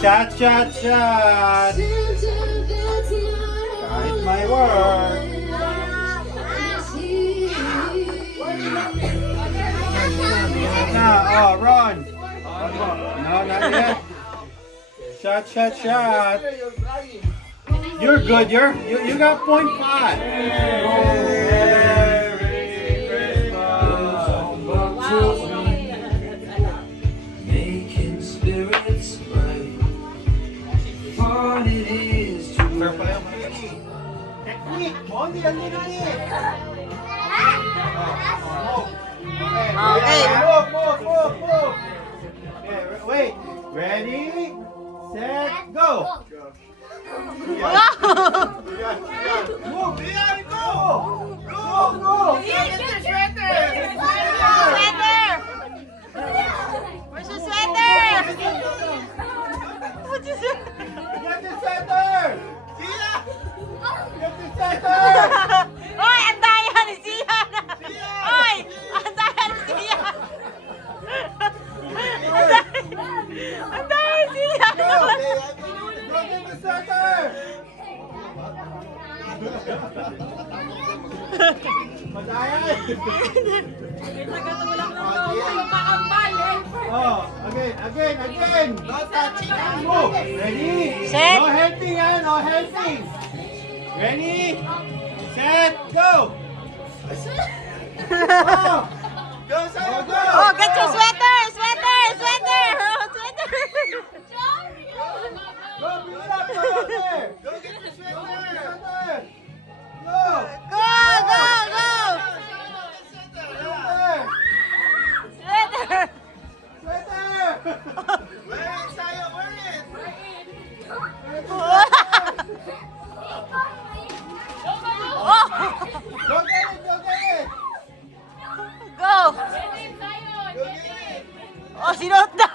shot, shot, shot. Kahit may work. Oh, run. No, not yet. Shot, shot, shot. You're good. You got 0.5. Okay. Move. Okay, wait. Ready, set, go. Move, Ian, go. Go. Sweater! Where's the sweater? What's the sweater? Get the center. Get the center. Oy, ang daya ni Sian! Oy, ang daya ni Sian! Ang daya ni Sian! Go get the center. Madaya. Oh, again. No touching. Move. Ready? Set. No helping, no helping. Ready? Set, go. Go, Sayo, go. Oh, get your sweater! Oh, sweater! Go, bring it up, go there. Go get the sweater. Go. Go! Sweater. Sweater! Wear it, Sayo, wear it. Oh! Go get it. Go! Go get it. Oh, sinuot na!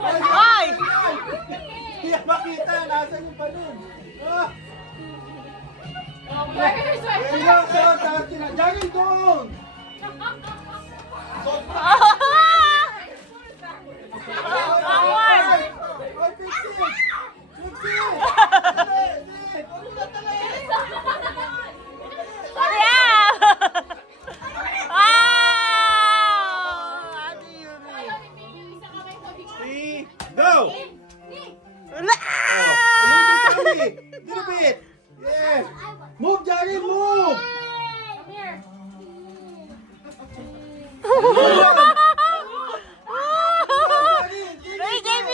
Ay! Hindi makita, nasan yung balon? Ah! Jogging doon! Bawal! Oh, fix it! Sorry ah! Ano yun eh? Three, go! Wala! Little bit! Yes! Move, Jogging, move! Hey, JB!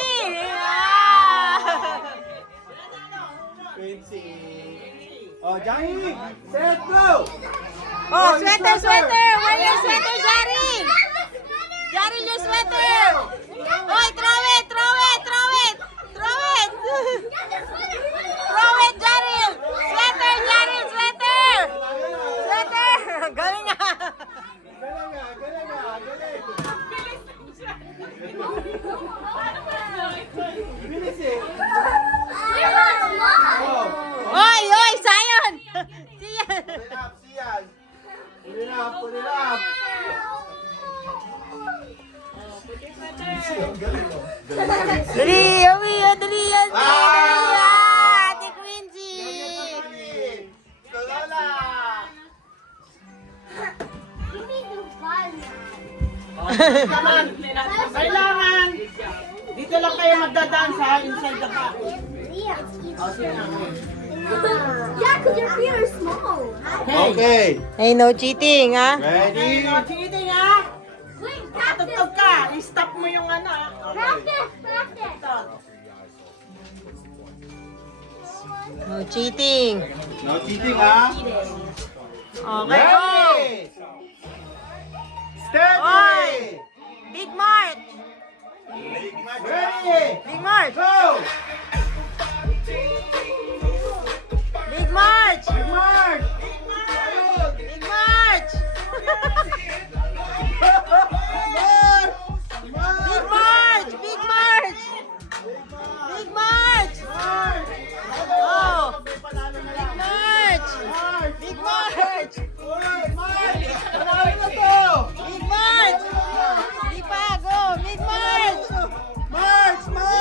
Oh, Jogging! Set, go! Oh, sweater! Wear your sweater, Jarin! Jarin, your sweater! Oy, throw it! Throw it, Jarin! Sweater, Jarin! Sweater! Galing nga! Bilis eh! Oy, Zion! Siyan! Put it up, put it up! Dali, dali yan! Ate Quincy! Kailangan dito lang kayo magdadaan sa inside the box. Yeah, because your feet are small. Okay, Hey, no cheating, ha? ready? No cheating ha! Wait, Katugtog ka! I-stop mo yung ano. practice. No cheating. No cheating, ha? Okay, go! Ready! Steady! Oy! Big March! Ready! Big March! Go! Big March! Big Mark! Big March! Big March! Big March! Big March! Oh! Big March! Big March! Big March! Di pa, go! Big March! March!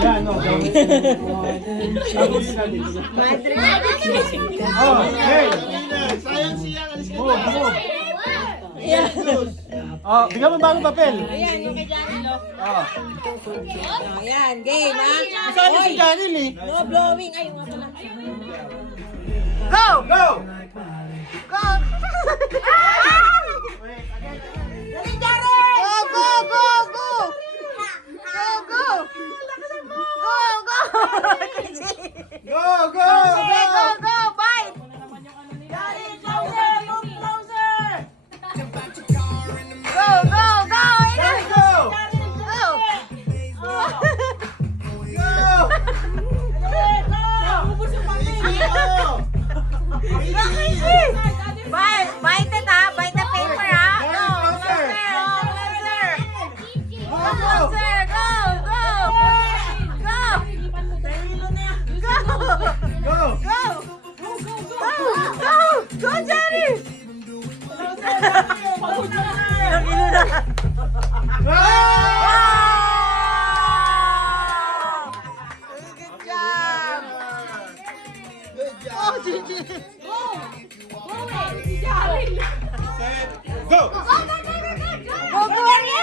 Yan, no. Oh, hey. Sayang siya. Alis ka Move, na. move. Oh, bigyan mo bagong papel. Ayan, yung kay Johnny, no? Oh. Ayan, game, ha? Sabi si Janil eh. No blowing. Ay, nga pala. Go! Go! Go! Dali, Jare! Go, go, go, go! Go, go! Go, go! Go, go, Sige, go, go! go! Bite! Jare, closer! Move closer! Go, go, go! Let's go! Go! Bite it, ha? Bite the paper, ha? Go! Closer! Oh, closer! Go, closer! Go! Go! Go! Go! Go! Go! Go! Go, Johnny! Nakilo na. Wow! Good job! Oh, GG! Go! Go, go, Arya!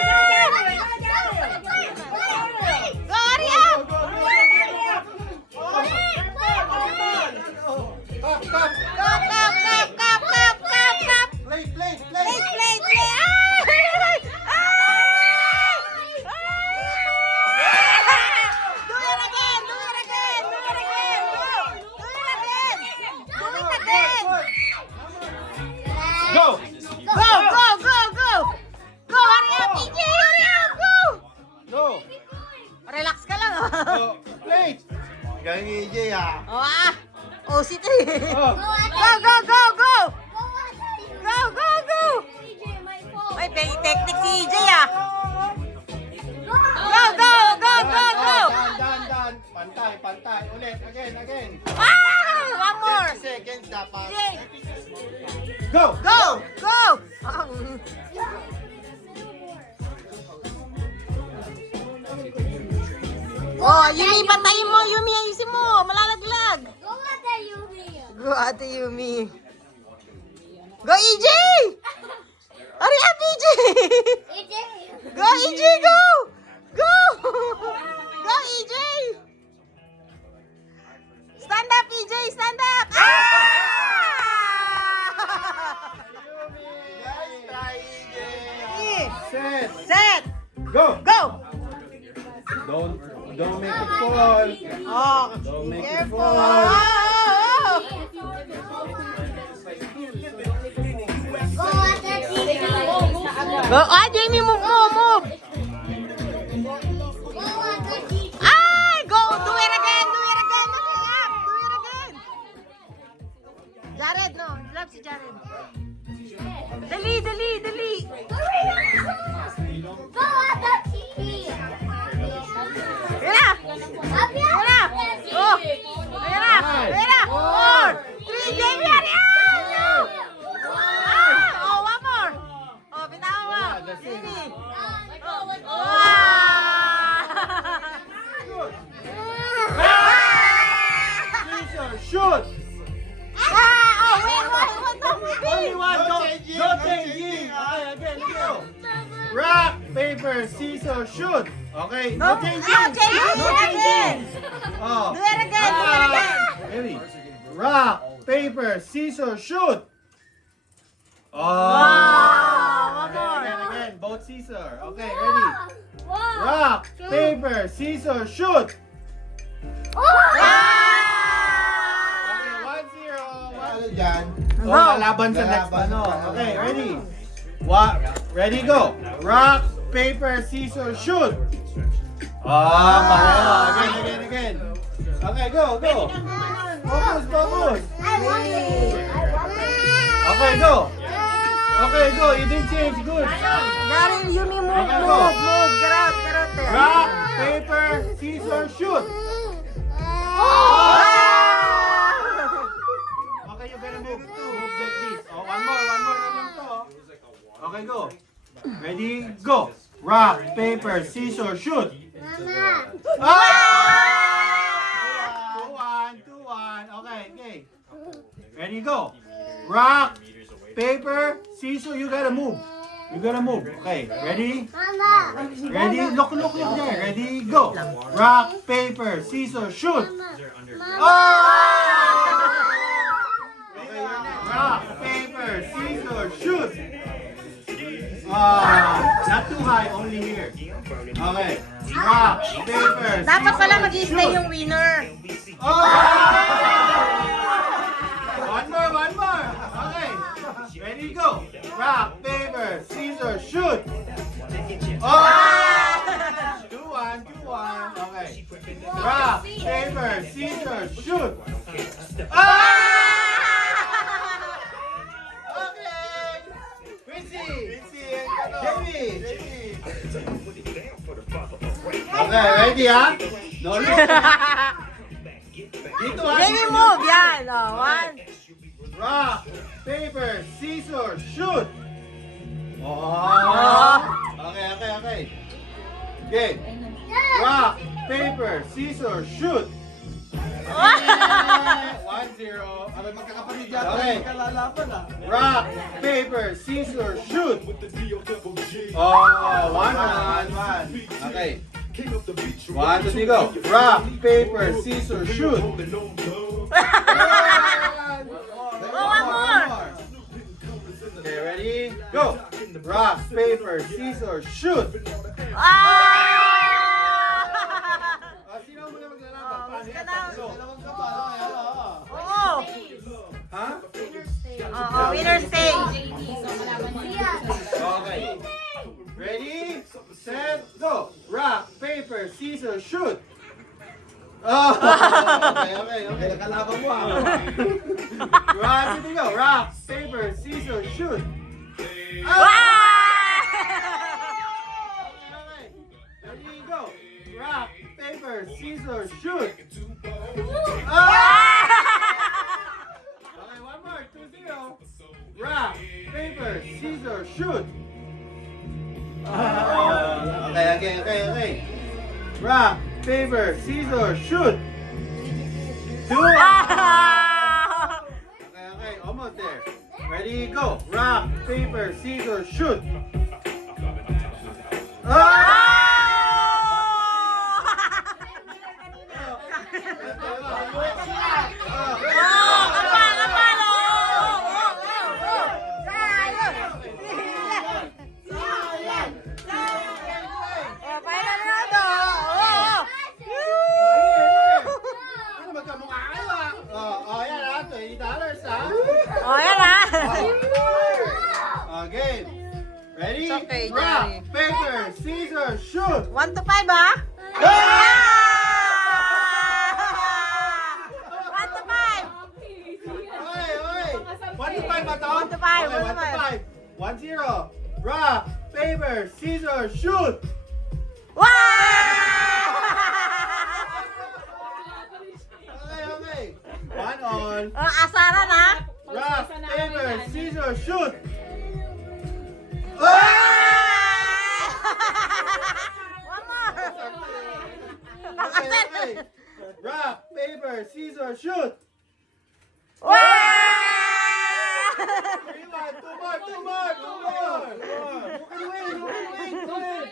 Go, Arya! Cup, cup! Cup, cup, cup, cup, cup, cup, cup! Plate, plate, Play, plate! play, play! Ay! Ay! Do it again! Do it again! Do it again! Do it again! Do it again! Go! Go, go, go, go! Go, hurry up, PJ! Hurry up, go! Go! Relax ka lang, oh. Go! Plate! Galing EJ ah! Oh, ah! Oh, si Oh. Go, go, go, go! Go, go, go! Ay, technique si EJ, ah! Go, go, go, go, go! Dan. Pantay, pantay. Ulit, again. Ah! One more! 30 seconds dapat. Yay! Go! Go! Go! Oh, Yumi, patayin mo! Yumi, ayusin mo! Malalaglag! Go, Ate Yumi! Go, EJ! Hurry up, EJ! Go, EJ, go! Go! Go, EJ! Stand up, EJ! Stand up! Ah! Guys, try EJ. Set! Set! Go! Go! Don't make it fall. Oh, Don't make it careful! fall. Oh! Go! Ah, Jamie, move! Ay! Go! Do it again! Look up! Do it again! Jared, no. Love si Jared. Dali! Ayan na! Oh! Ayan na! 4, 3, Jamie, hurry up! Oh, one more! Oh, bitawan mo! Jamie! Shoot! Oh, wait, Only one. No changing. Okay, again. Go. Rock, paper, scissors, shoot. Okay, no changing. No changing. Oh. Do it again! Ready? Rock, paper, scissors, shoot. Oh. One more. Again. Both scissors. Okay, ready? Rock, paper, scissors, shoot. Okay, 1-0. Ano dyan? Oh, lalaban sa next ano. Okay, ready? Ready, go. Rock, paper, scissors, shoot. Again. Okay, go. Focus. Okay, go. You didn't change. Good. Daryl, Yumi, move. Okay, go. Get out there. Rock, paper, scissors, shoot. Okay, you better move like this. Oh, one more na lang to. Okay, go. Ready, go. Rock, paper, scissors, shoot. Ah! 2-1. Okay. Ready, go. Rock, paper, scissors. You gotta move. Okay, ready? Ready? Look there. Ready, go. Rock, paper, scissors, shoot. Okay, rock, paper, scissors, shoot. Not too high, only here. Okay. Rock, paper, Dapat pala scissors, mag-i-stay shoot. yung winner. One more. Okay. Ready, go. Rock, paper, scissors, shoot. 2-1. Okay. Rock, paper, scissors, shoot. Okay. Quincy. Jamie. Okay, ready, ha? No, look. Dito, ha? Jamie, move. Yan. Oh, 1. Rock, paper, scissors, shoot! Okay. Game. Rock, paper, scissors, shoot! 1-0. Aray, magkakapatid yata. Okay. Kalalaban ah. Rock, paper, scissors, shoot! 1-1. Okay. 1, 2, 3, go. Rock, paper, scissors, shoot! One more. Okay, ready? Go! Rock, paper, scissors, shoot! Sino ang muna maglalaban? Paano yan? Tatlo. Dalawang ka pa. Oo. Ha? Oo, winner stay. Okay. Ready? Set, go! Rock, paper, scissors, shoot! Okay. Kalaban mo ah. Rock, go! Rock, paper, scissors, shoot! Okay. Ready, go! Rock, paper, scissors, shoot! Okay, one more. 2-0. Rock, paper, scissors, shoot! Okay. Rock, paper, scissors, shoot! 2. Okay, almost there. Ready, go! Rock, paper, scissors, shoot! Ano magkamukha kayo ah? Yan ah, $20 ah. Oh, yan ah. Okay. Ready? It's okay, Rock, Jerry. paper, scissors, shoot! 1 to 5 ah. 1 to 5. 1 to 5 ba to? 1 to 5, Okay, 1 to 5. 1-0. Rock, paper, scissors, shoot! Wow! Okay. 1 on. Oh, asaran ah. Rock, paper, scissors, shoot! One more. Okay. Rock, paper, scissors, shoot! Wow! 3-1. 2 more. You can win.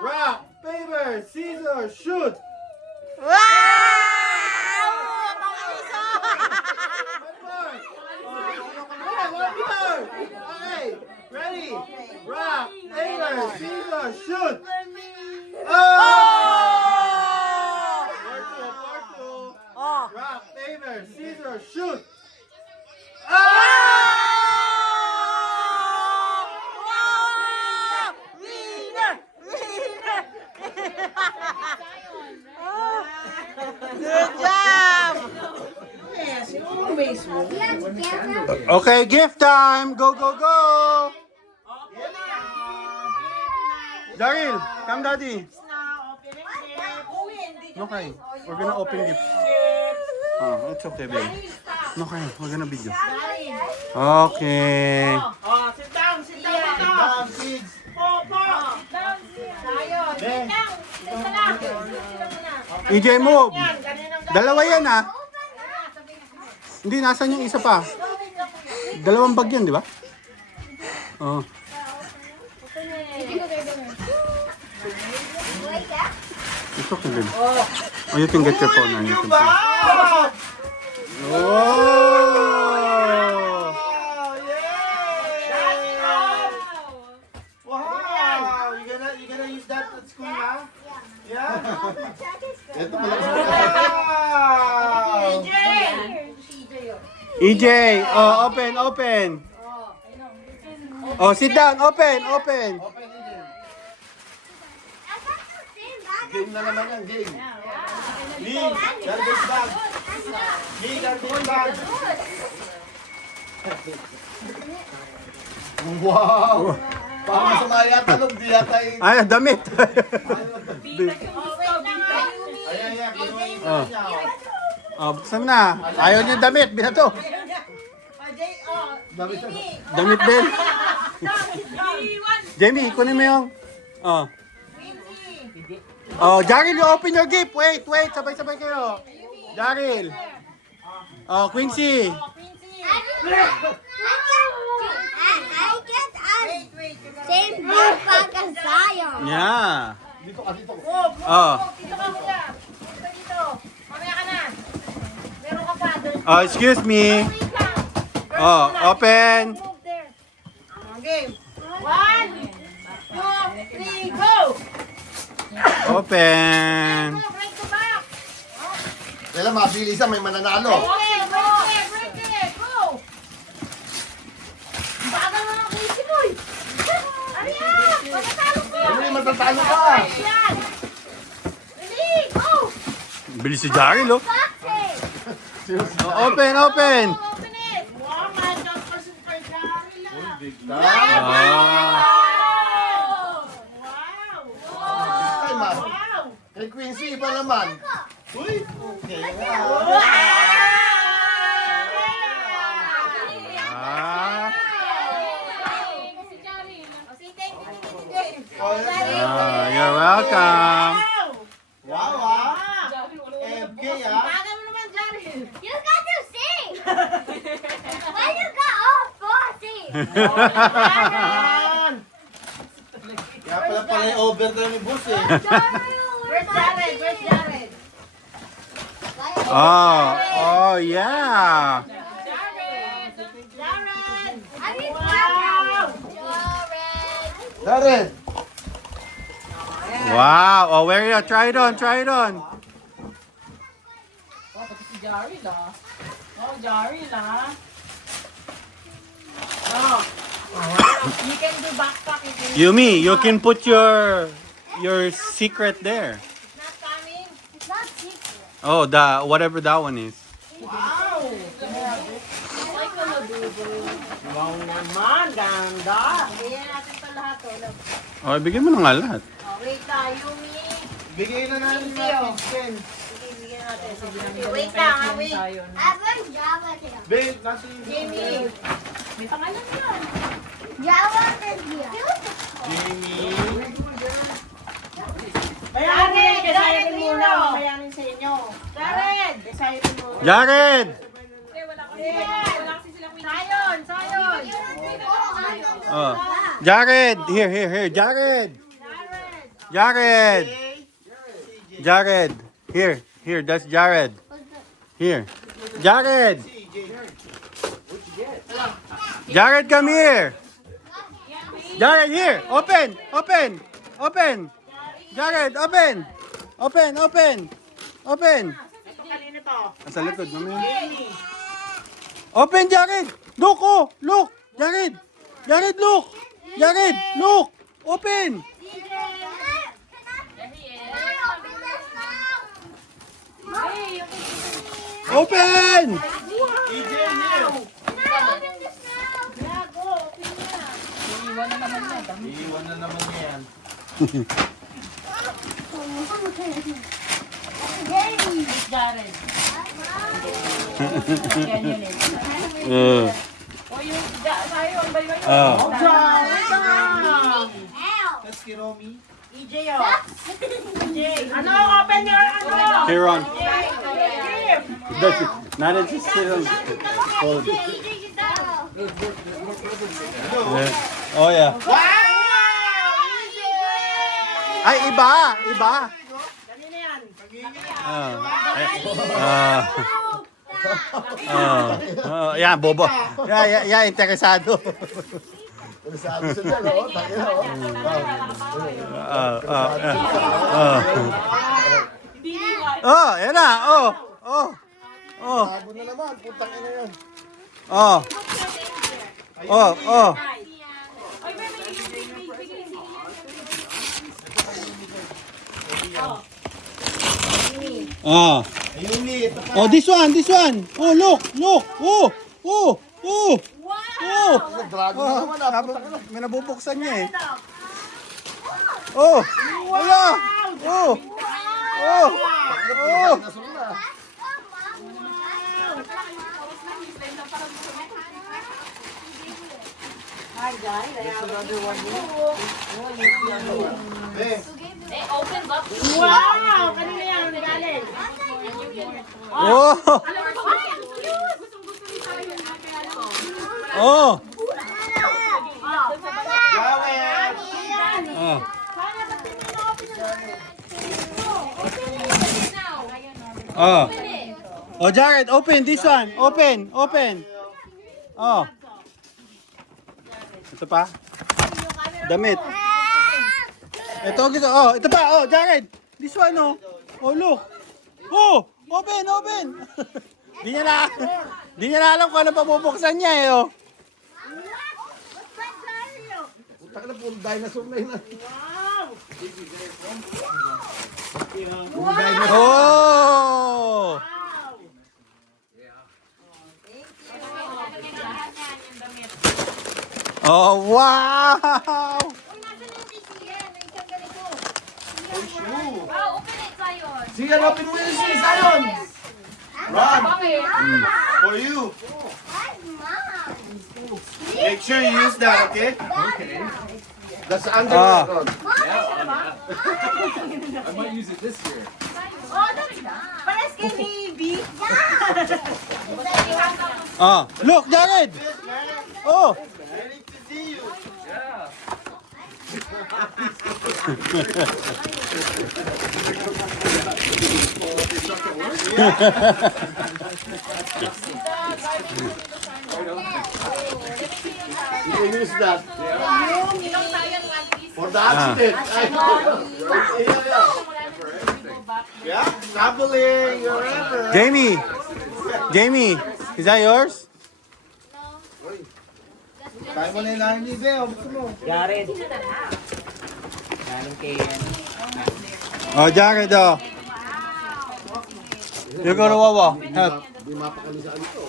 Rock, paper, scissors, shoot! Wow! One more. Okay. Ready? Rock, paper, scissors, shoot! Oh! 4-2. Oh. Rock, paper, scissors, shoot! Winner! Good job! Okay, gift time! Go! Daryl, come daddy. Okay, we're gonna open gifts. Oh, it's okay, babe. Okay, we're gonna video. Okay. Oh, sit down. Kids. Po. Be. EJ, move. Dalawa yan, ha? Hindi, nasan yung isa pa? Dalawang bag yan, di ba? Oo. It's okay, baby. Oh, you can get your phone and you can play. Oh! Wow! You gonna use that at school now? Yeah? Ito malakas mo. Wow! EJ, oh, open, open. Oh, sit down, open, open. Game na naman yan, game. Lee, garbage bag. Lee, garbage bag. Wow! Parang masama yata, Log. Di yata yung... Ay, damit. Ayan, ayan. Kinuha yung Oh. niya. Oh, buksan mo na. Ayaw niyo damit, binato. Damit din. Jamie, kunin mo yung... Oh. Oh, Jaril, you open your gift. Wait, wait. Sabay-sabay kayo. Jaril. Oh, Quincy. Same book back as Zion. Yeah. Dito ka, dito. Oh. Dito ka muna. Dito. Mamaya ka na. Meron ka pa. Oh, excuse me. Oh, open. Move there. Okay. 1, 2, 3, go! Open. Go, right to back. Kailan mabilisan, may mananalo. Okay, break it, go! Bagal mo ng easy boy. Hurry up! Matatalo ko! Ano yung matatalo ka? Yan! Dali, go! Bilis si Jaril, oh. Boxing. Oh, open, open. Open it! Wow, my God, pa super Jari lang. Ah. Wow! Ay, mas. Wow! Kay Quincy, iba naman. Uy, okay. Ah. Ah, you're welcome. Wow, ah. MK, ah. Bagal mo naman, Jari. You got to sing. Why you got all four sing? Ayan. Kaya pala yung overtime ni boss, eh. Where's Jared? Where's Jared? Oh, oh yeah. Jared! Jared! I mean, Wow! Jared. Darren, Wow. Oh, where you? Try it on. Try it on. Oh, pati si Jari la. Oh, Jari la. Oh. You can do backpack if you Yumi, you can put your secret there. not coming. It's not secret. Oh, the whatever that one is. Wow! Like a Wow naman, ganda. Bigyan natin ito lahat. Oh, Oh, bigyan mo na nga lahat. wait lang, Yumi. Bigay na natin Thank you. natin, Ken. Sige, bigyan natin. Sige, wait lang, wait. I learned Java here. Babe, nasa yung Jamie. May pangalan yan. Java is here. Jamie. Jared, Jared muna. Kayanin sa inyo. Jared! Excited mo. Jared! Sayon! Sayon! Oh. Jared! Here. Jared! Jared! Jared! Here, that's Jared. Here. Jared! Jared, come here! Jared, here! Open! Jared, open! Open! Kanina to. Nasa likod, mamaya. Open, Jared! Look, oh! Look! Jared! Look! Jared, look! Open! Open! EJ, here. Iiwan na naman niya yan. Jared. O yung sayon, bayo. Oh. Diyan, wait lang. Maski Romy. EJ, oh. EJ. Ano, open your, ano? Kieran. Give. Not interested on hold. Yeah. Oh yeah. Wow! Ay, iba! Iba! Kanina yan. Yan, bobo. Yan, interesado. Sabi sa dyan, oh. Takina, oh. Yan na. Bago na naman. Putang ina yan. Ayuni, ito pa. Oh, this one. Oh, look. Dragon na naman, ah. Putang ina. May nabubuksan niya eh. Oh, wala. Oh. Nasuro na. Wow! Kanina yan, galing. Oh. Oh. Gawin. Oh. Oh. Oh, Jared, open this one. Open. Oh. Ito pa. Damit. Ito, oh, ito pa. Oh, Jared. This one, oh. Oh, look. Oh, open. Di niya na alam kung ano pabubuksan niya, eh, oh. Putang ina, puro dinosaur na yun. Oh! Oh, wow! Sige, open mo yung Zion. Run. For you. Make sure you use that, okay? That's under Ah. the Pares kay baby. Ah, look, Jared! Oh! Ready to see you. You can use that. For the accident. Yeah, traveling, wherever. Jamie, is that yours? Kaya mo na yung lahat ni Beo, gusto mo. Jared. Galing kay... Oh, Jared, oh. You're gonna wawa. Help. Di mapakali sa ano to.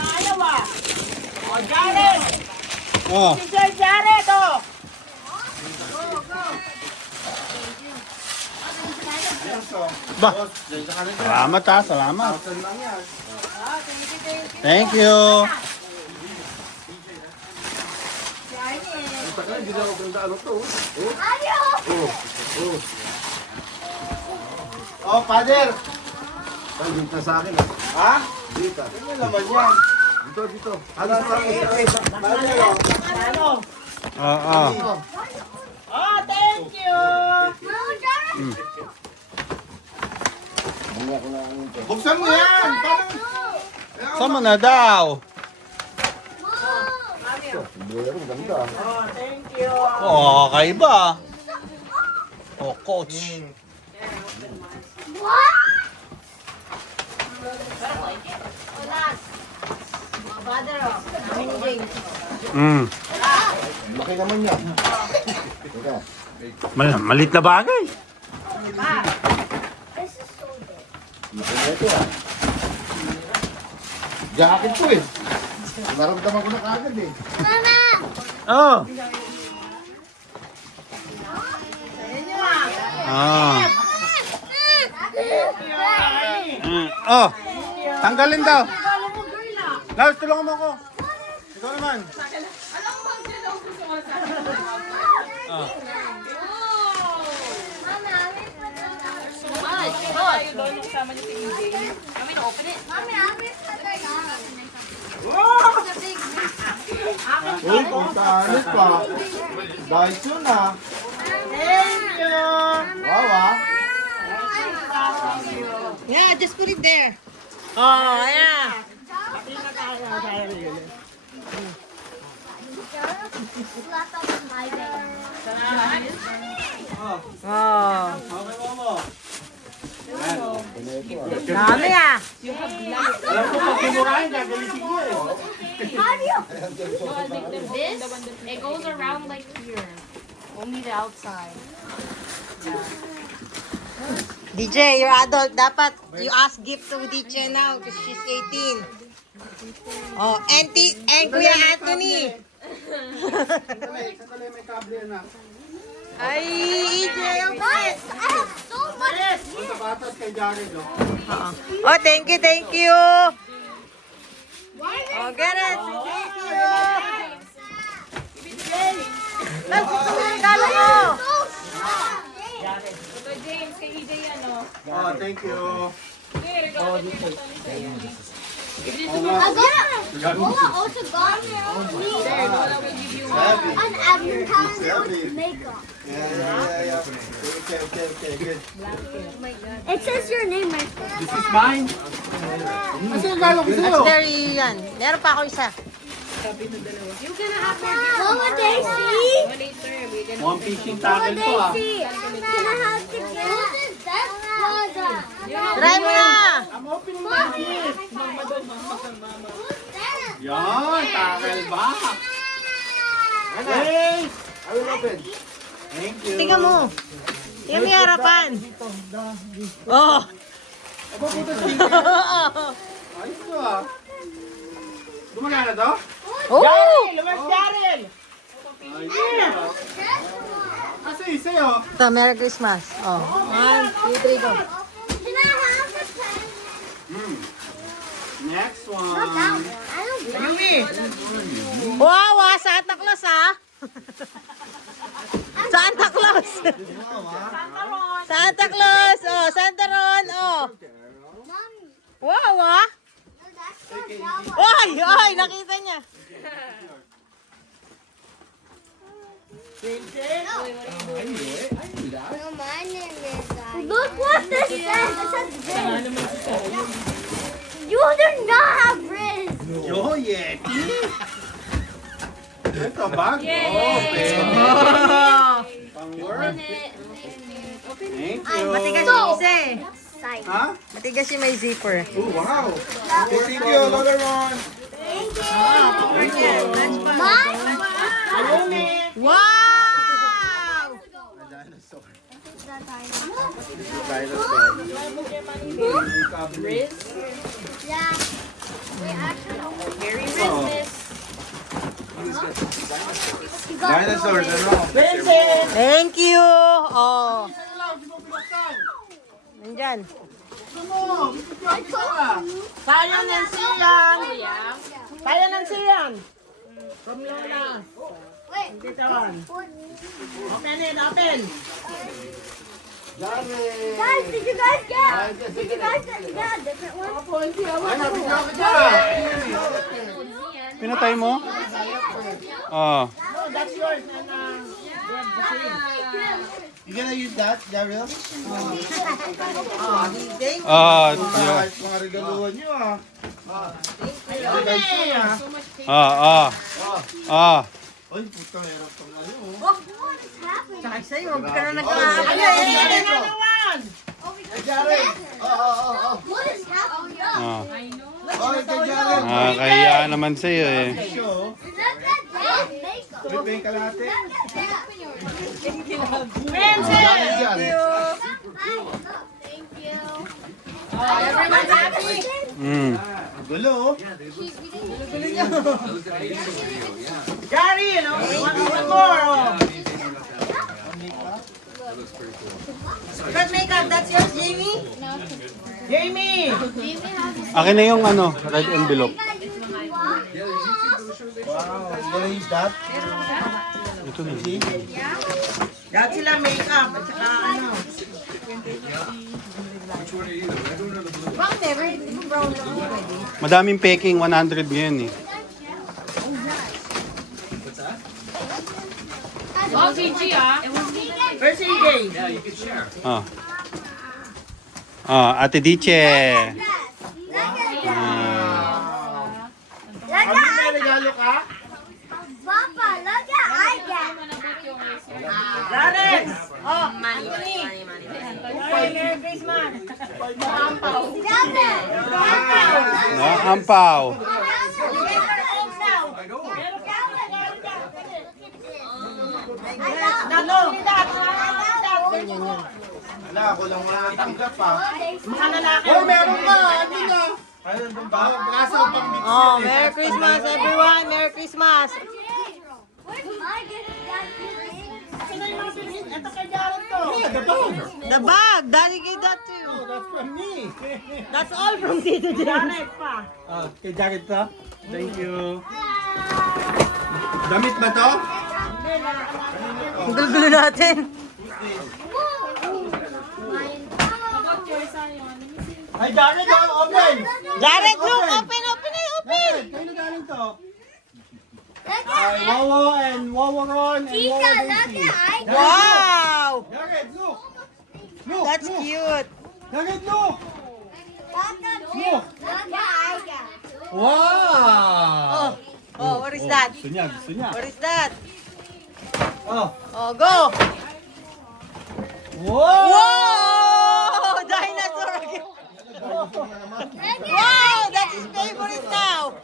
Ayaw ah. Oh, Jared. Oh. Si Sir Jared, oh. Ba? Salamat, ha. Salamat. Thank you. Putang ina, hindi na ako ganda ano to. Oh, father. Ay, dito na sa akin. Ha? Dito. Ano naman yan? Dito. Ano sa akin? Father, oh. Ano? Oh. Oh, thank you. Buksan mo yan. Sama na daw. Meron, ganda. Oh, thank you. Oh, kakaiba. Oh, coach. Laki naman yan. Teka. Malit na bagay. Laki na ito ah. Jacket ko eh. Naramdaman ko na kagad eh. Oh. Ah. Oh. Tanggalin daw. Lars, tulungan mo ako. Ikaw naman. Ah. Uy, pagkaanit pa. Dahil yun ah. Thank you. Wow ah. Yeah, just put it there. Oh, yeah. Slap up on my bed. Oh. Okay, Momo. Dami ah. Alam ko pag kinurahin, gagalitin ko eh. How do you? This, it goes around like here. Only the outside. DJ, you're adult. Dapat you ask gift to DJ now because she's 18. Oh, and Kuya Anthony. Sandali, may kable na. Ay, EJ, okay. Guys, I have so much. Ang sapatos kay Jared, oh. Oh, thank you, thank you. Oh, get it. Thank you. Mas gusto mo yung gala mo. Ito, James, kay EJ yan, oh. Oh, thank you. Here, ikaw. I got also got me an advertisement with makeup. Yeah. Okay, good. It says your name right there. This is mine. Kasi galo ko sa'yo. That's very, yan. Meron pa ako isa. You can have Mama Daisy. later. We can Mukhang fishing Mama tackle to ah. Daisy. Can I have the gift? What is that? Plaza. Try mo na. I'm opening my gift. Who's that? Yan, tackle back. Hey! I will open. Thank you. Tingnan mo. Tingnan mo yung harapan. Oh. Aba, puto ayos to ah. Gumagana to? Oh. Where's Daryl? Ayos to ah. Kasi sa'yo. Ito, Merry Christmas. Oh. 1, 2, 3, go. Can I have the pen? Next Not one. that one. I don't want it. Wow, Santa Claus ah. Santa Claus. Santa Claus. Oh, Santa Ron. Oh. Mommy. Wow ah. No, that's not that one. Oy, oy, nakita niya. No, my name is. Look what this says. It says Riz. You do not have Riz. Yo, Yeti. Ito, bag. Pang-work. Thank you. Matigas yung isa eh. Side. Ha? Matigas yung may zipper. Oh, wow. Thank you, another one. Thank you. Mine? Wow! Yeah. Wait, actually, Merry Christmas. Dinosaurs, ano? Vincent. Thank you! Oh. Nandyan. Sayang ng siyang. Sayang ng siyang. From Lola. wait. Dito on. Open it, open. Guys, did you guys get? Did you guys get a different one? Ay, nabigyan ka dyan. Pinatay mo? Oh. No, that's yours. And, we have the same. You gonna use that, Daryl? Yeah. Mga regaluhan nyo ah. Ay, putang hirap pang ano oh. What is happening? Tsaka sa'yo, huwag ka na Ano nag-aabala yan? eh. Another one. Hey, Jared! What is happening? Oh. Oh, kay Jared! Kaya naman sa'yo eh. Show. Is that that makeup? May pay kalahati. Vincent. Thank you. Everyone's happy. Mm. Gulo oh. Gary, you know, one more. Oh. That makeup, that's yours, Jamie? Jamie. Akin na yung ano, red envelope. that? Ito na. Lahat sila make-up at saka ano. Madaming peking 100 ngayon eh. Oh, CG ah. Where's AJ? Oh. Oh, Ate Diche. Ano may regalo ka? Papa, look at I got. Jared! Ampaw. Wala, ako lang matatanggap pa. Mga lalaki. Oh, meron ka! Ano na? Ano nandun ba? Braso pang mix Oh, yan eh. Merry Christmas everyone! Merry Christmas! Ito kay Jared to. Yeah, the bag. The bag! Daddy gave that to you. Oh, that's from me. That's all from Tito James. Jared pa. Oh, kay Jared to? Thank you. Damit ba to? Ang gulo natin. Ay, Jared, oh, open! Jared, look! Open, open, open! Jared, kayo na galing to? Wawa and Wawa Ron and Wawa Daisy. Wow! Jared, look! Look, That's look. cute. Jared, look! Look! Oh, Wow! oh, what is that? Gusto niya, gusto niya. What is that? Oh. Oh, go! Wow! Whoa! Dinosaur again. Wow! That's his favorite now.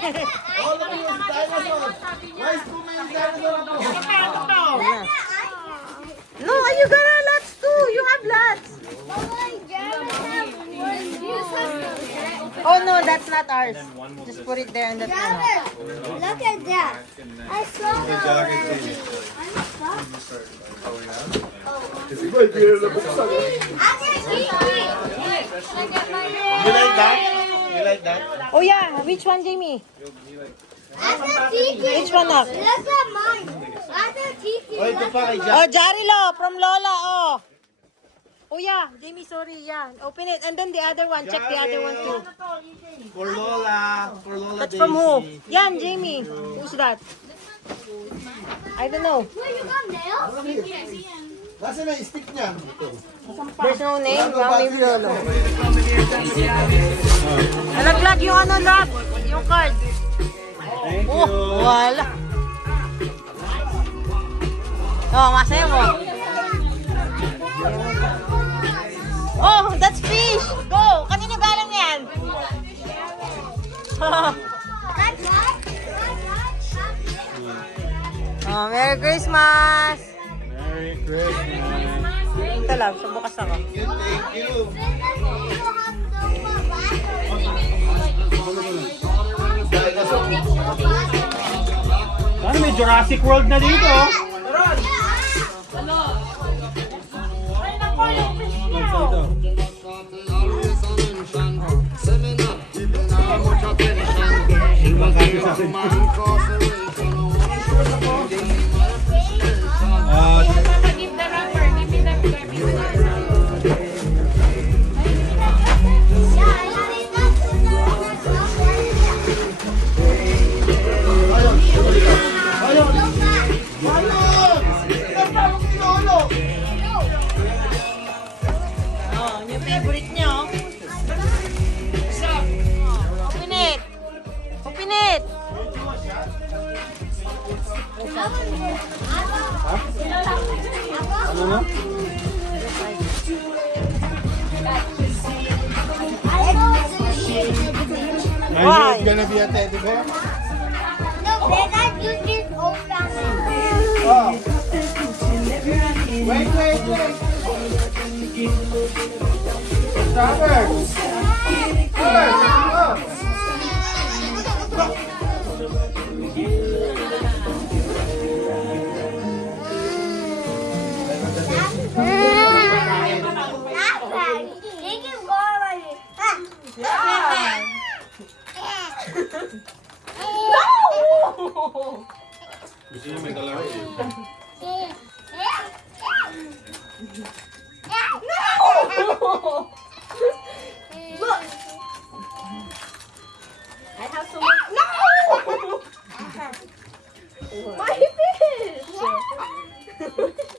Oh, look at this dinosaur! Why is too many dinosaurs ako? No, you got lots too. You have lots. Oh no, that's not ours. Just put it there in the thing. Look at that. I saw that already. You like that? You like that? Oh yeah, which one, Jamie? Which one up? Look at mine. That's a TV. Oh, ito pa kay Jack. Oh, Jarilo from Lola. Oh. Oh yeah, Jamie, sorry. Yeah, open it, and then the other one. Check the other one too. For Lola. For Lola That's Daisy. from who? Yan, Jamie. Who's that? I don't know. Wait, you got nails? Nasa na yung stick niya? There's no name. Maybe Lolo. Nalaglag yung ano, Rob. Yung card. Thank you. Oh, wala. Oh, masaya mo. Oh, that's fish. Go. Kanino galing yan? Oh, Merry Christmas. Merry Christmas. Ito lang, sa bukas ako. Thank you. Ano, may Jurassic World na dito. Papa, give the wrapper. Give me the Oh, yung favorite niya, oh. Open it. Open it. Ano na? Why? It's gonna be a teddy bear? No, then I use this old family. Oh. Wait. Robert! No! Gusto niya may kalaro eh. I have so much. No! My